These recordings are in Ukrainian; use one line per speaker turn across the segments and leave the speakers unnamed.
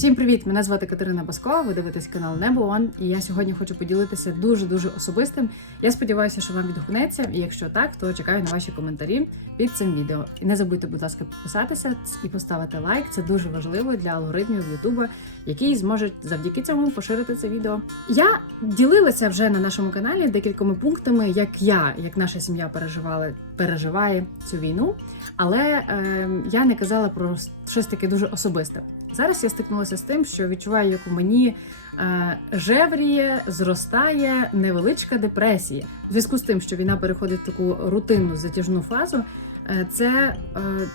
Всім привіт! Мене звати Катерина Баскова. Ви дивитесь канал Небо Он. І я сьогодні хочу поділитися дуже дуже особистим. Я сподіваюся, що вам відгукнеться. І якщо так, то чекаю на ваші коментарі під цим відео. І не забудьте, будь ласка, підписатися і поставити лайк. Це дуже важливо для алгоритмів Ютуба, які зможуть завдяки цьому поширити це відео. Я ділилася вже на нашому каналі декількома пунктами, як я, як наша сім'я переживала, переживає цю війну. Але е, я не казала про щось таке дуже особисте. Зараз я стикнулася з тим, що відчуваю, як у мені е, жевріє, зростає невеличка депресія. В зв'язку з тим, що війна переходить в таку рутинну затяжну фазу. е, Це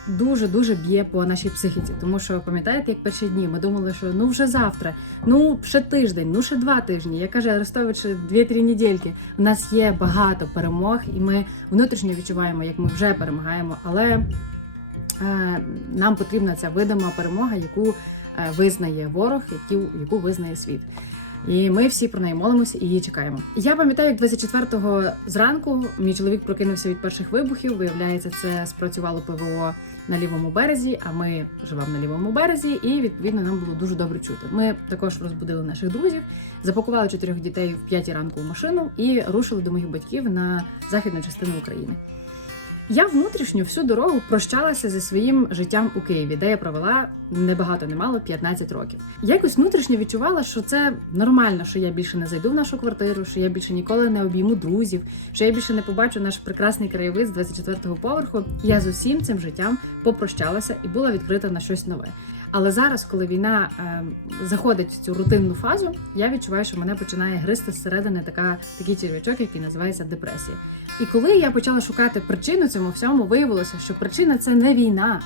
дуже дуже б'є по нашій психіці, тому що пам'ятаєте, як перші дні ми думали, що ну вже завтра, ну ще тиждень, ну ще два тижні. Я каже Арестович, дві-три недільки. У нас є багато перемог, і ми внутрішньо відчуваємо, як ми вже перемагаємо, але е, нам потрібна ця видима перемога, яку е, визнає ворог, яку визнає світ. І ми всі про неї молимося і її чекаємо. Я пам'ятаю, як 24-го зранку мій чоловік прокинувся від перших вибухів. Виявляється, це спрацювало ПВО на лівому березі. А ми живемо на лівому березі, і відповідно нам було дуже добре чути. Ми також розбудили наших друзів, запакували чотирьох дітей в п'ятій ранку в машину і рушили до моїх батьків на західну частину України. Я внутрішньо всю дорогу прощалася зі своїм життям у Києві, де я провела небагато, немало 15 років. Якось внутрішньо відчувала, що це нормально, що я більше не зайду в нашу квартиру, що я більше ніколи не обійму друзів, що я більше не побачу наш прекрасний краєвид з 24-го поверху. Я з усім цим життям попрощалася і була відкрита на щось нове. Але зараз, коли війна е, заходить в цю рутинну фазу, я відчуваю, що мене починає гризти зсередини така такий черв'ячок, який називається депресія. І коли я почала шукати причину цьому всьому, виявилося, що причина це не війна.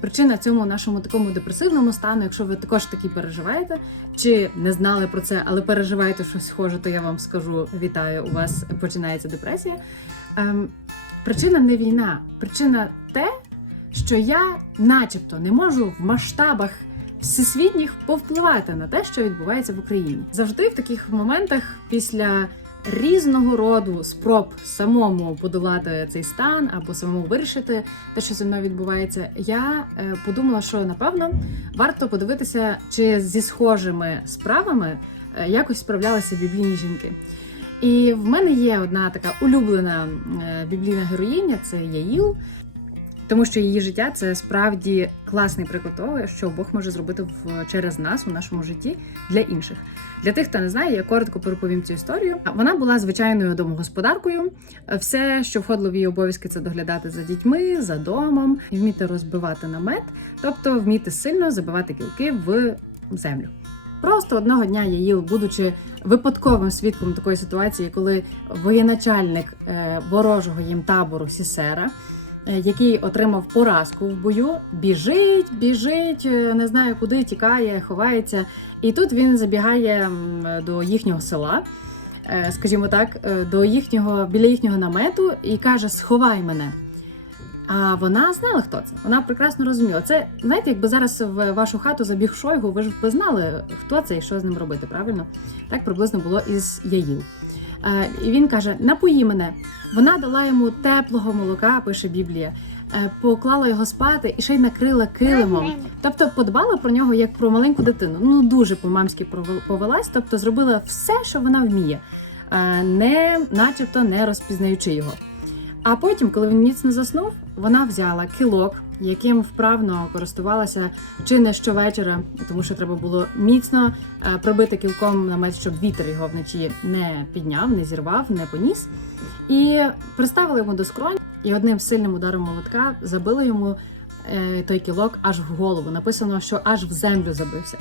Причина цьому нашому такому депресивному стану, якщо ви також такі переживаєте, чи не знали про це, але переживаєте щось схоже, то я вам скажу вітаю, у вас починається депресія. Ем, причина не війна, причина те, що я, начебто, не можу в масштабах всесвітніх повпливати на те, що відбувається в Україні. Завжди в таких моментах після різного роду спроб самому подолати цей стан або самому вирішити те, що зі мною відбувається, я е, подумала, що напевно варто подивитися, чи зі схожими справами е, якось справлялися біблійні жінки. І в мене є одна така улюблена е, біблійна героїня це Яїл. Тому що її життя це справді класний приклад того, що Бог може зробити в через нас у нашому житті для інших. Для тих, хто не знає, я коротко переповім цю історію. Вона була звичайною домогосподаркою. Все, що входило в її обов'язки, це доглядати за дітьми, за домом, вміти розбивати намет, тобто вміти сильно забивати кілки в землю. Просто одного дня Яїл, будучи випадковим свідком такої ситуації, коли воєначальник е, ворожого їм табору Сісера, який отримав поразку в бою, біжить, біжить, е, не знаю куди, тікає, ховається. І тут він забігає до їхнього села, е, скажімо так, е, до їхнього біля їхнього намету і каже: Сховай мене. А вона знала, хто це. Вона прекрасно розуміла. Це знаєте, якби зараз в вашу хату забіг Шойгу, ви ж би знали, хто це і що з ним робити, правильно? Так приблизно було із Яїл. Е, і він каже: Напої мене. Вона дала йому теплого молока, пише Біблія, е, поклала його спати і ще й накрила килимом. Тобто подбала про нього як про маленьку дитину. Ну дуже по-мамськи повелась, тобто зробила все, що вона вміє, е, не, начебто не розпізнаючи його. А потім, коли він міцно заснув, вона взяла кілок, яким вправно користувалася чи не щовечора, тому що треба було міцно е, пробити кілком намет, щоб вітер його вночі не підняв, не зірвав, не поніс. І приставили йому до скронь, і одним сильним ударом молотка забили йому е, той кілок аж в голову. Написано, що аж в землю забився.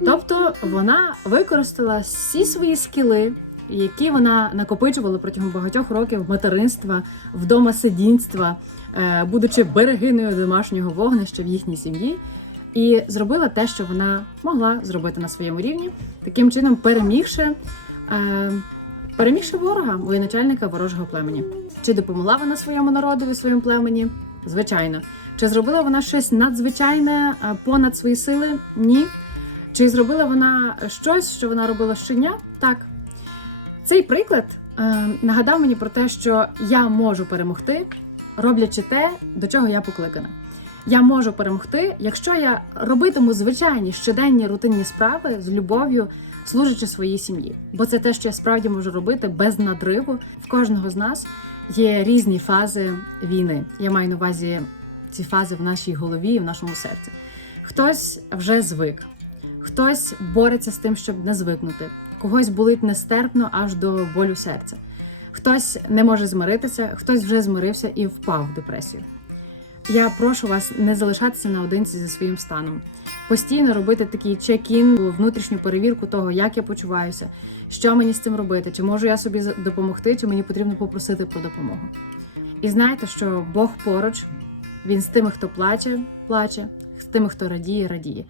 Тобто вона використала всі свої скіли, які вона накопичувала протягом багатьох років материнства, вдомасидінства, е, будучи берегиною домашнього вогнища в їхній сім'ї, і зробила те, що вона могла зробити на своєму рівні, таким чином перемігши. е, Перемігши ворога, воєначальника ворожого племені. Чи допомогла вона своєму народові, своєму племені? Звичайно. Чи зробила вона щось надзвичайне е, понад свої сили? Ні. Чи зробила вона щось, що вона робила щодня? Так. Цей приклад е, нагадав мені про те, що я можу перемогти, роблячи те, до чого я покликана. Я можу перемогти, якщо я робитиму звичайні щоденні рутинні справи з любов'ю, служачи своїй сім'ї. Бо це те, що я справді можу робити без надриву. В кожного з нас є різні фази війни. Я маю на увазі ці фази в нашій голові і в нашому серці. Хтось вже звик, хтось бореться з тим, щоб не звикнути, когось болить нестерпно аж до болю серця. Хтось не може змиритися, хтось вже змирився і впав в депресію. Я прошу вас не залишатися наодинці зі своїм станом. Постійно робити такий чек-ін, внутрішню перевірку того, як я почуваюся, що мені з цим робити, чи можу я собі допомогти, чи мені потрібно попросити про допомогу. І знайте, що Бог поруч, він з тими, хто плаче, плаче, з тими, хто радіє, радіє.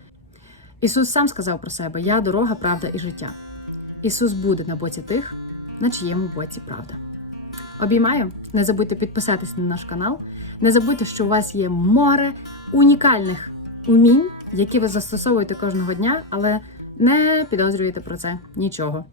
Ісус сам сказав про себе: Я дорога, правда і життя. Ісус буде на боці тих, на чиєму боці правда. Обіймаю. Не забудьте підписатися на наш канал. Не забудьте, що у вас є море унікальних умінь, які ви застосовуєте кожного дня, але не підозрюєте про це нічого.